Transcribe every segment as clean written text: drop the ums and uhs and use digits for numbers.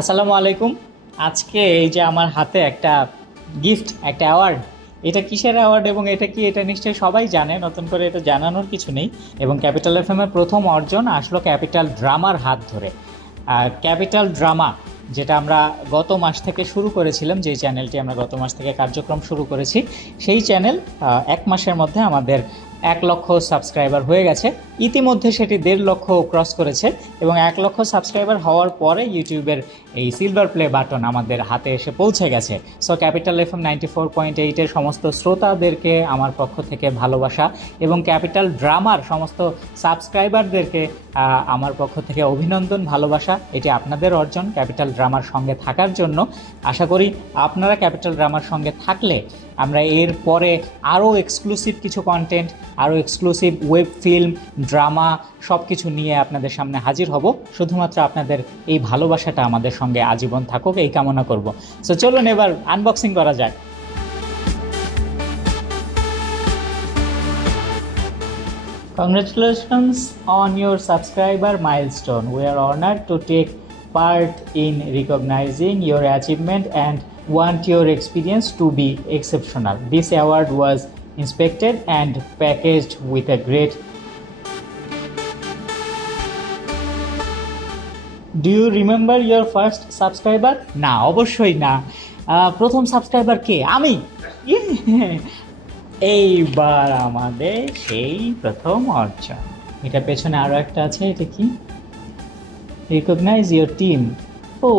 আসসালামু আলাইকুম। আজকে এই যে আমার হাতে একটা গিফট, একটা অ্যাওয়ার্ড। এটা কিসের অ্যাওয়ার্ড এবং এটা কি, এটা নিশ্চয়ই সবাই জানে, নতুন করে এটা জানানোর কিছু নেই। এবং ক্যাপিটাল এফএমের প্রথম অর্জন আসলো ক্যাপিটাল ড্রামার হাত ধরে। ক্যাপিটাল ড্রামা, যেটা আমরা গত মাস থেকে শুরু করেছিলাম, যেই চ্যানেলটি আমরা গত মাস থেকে কার্যক্রম শুরু করেছি, সেই চ্যানেল 1 মাসের মধ্যে আমাদের 1 লক্ষ সাবস্ক্রাইবার হয়ে গেছে। ইতিমধ্যে সেটি 1.5 লক্ষ ক্রস করেছে এবং 1 লক্ষ সাবস্ক্রাইবার হওয়ার পরে ইউটিউবের এই সিলভার প্লে বাটন আমাদের হাতে এসে পৌঁছে গেছে। সো ক্যাপিটাল এফএম 94.8-এর সমস্ত শ্রোতাদেরকে আমার পক্ষ থেকে ভালোবাসা এবং ক্যাপিটাল ড্রামার সমস্ত সাবস্ক্রাইবারদেরকে আমার পক্ষ থেকে অভিনন্দন, ভালোবাসা। এটি আপনাদের অর্জন ক্যাপিটাল ড্রামার সঙ্গে থাকার জন্য। আশা করি আপনারা ক্যাপিটাল ড্রামার সঙ্গে থাকলে আমরা এর পরে আরও এক্সক্লুসিভ কিছু কন্টেন্ট, আরও এক্সক্লুসিভ ওয়েব ফিল্ম, ড্রামা সব কিছু নিয়ে আপনাদের সামনে হাজির হব। শুধুমাত্র আপনাদের এই ভালোবাসাটা আমাদের সঙ্গে আজীবন থাকুক, এই কামনা করব। সো চলুন এবার আনবক্সিং করা যায়। Congratulations on your subscriber milestone. We are honored to take part in recognizing your achievement and want your experience to be exceptional. This award was inspected and packaged with a great. Do you remember your first subscriber? না, অবশ্যই না। প্রথম subscriber কে? আমি। এইবার আমাদের সেই প্রথম অর্জন। এটা পেছনে আরও একটা আছে, এটা কি? Recognise your team. ও,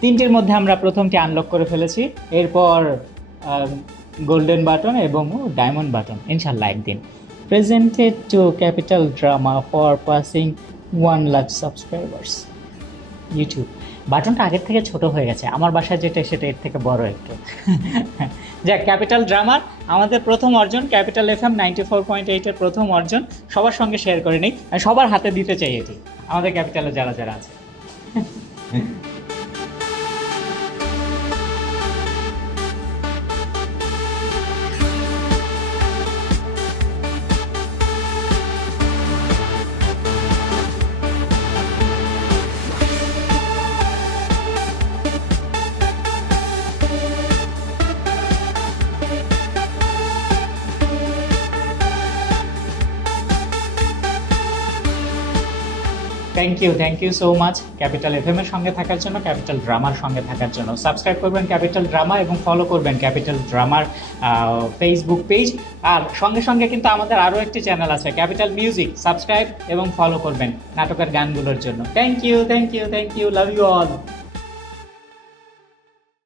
তিনটির মধ্যে আমরা প্রথমটি আনলক করে ফেলেছি। এরপর গোল্ডেন বাটন এবং ডায়মন্ড বাটন ইনশাল্লাহ একদিন। Presented to capital drama for passing 1 lakh subscribers. YouTube বাটনটা আগের থেকে ছোট হয়ে গেছে, আমার বাসায় যেটা সেটা এর থেকে বড় একটু। যাক, ক্যাপিটাল ড্রামার আমাদের প্রথম অর্জন, ক্যাপিটাল এফএম 94.8-এর প্রথম অর্জন সবার সঙ্গে শেয়ার করে নিই। আমি সবার হাতে দিতে চাই এটি, আমাদের ক্যাপিটালে যারা যারা আছে। Thank you so much capital এফএমের সঙ্গে থাকার জন্য, ক্যাপিটাল ড্রামার সঙ্গে থাকার জন্য। সাবস্ক্রাইব করবেন ক্যাপিটাল ড্রামা এবং ফলো করবেন ক্যাপিটাল ড্রামার ফেসবুক পেজ। আর সঙ্গে সঙ্গে কিন্তু আমাদের আরও একটি চ্যানেল আছে, ক্যাপিটাল মিউজিক। সাবস্ক্রাইব এবং ফলো করবেন নাটকের গানগুলোর জন্য। Thank you, love you all.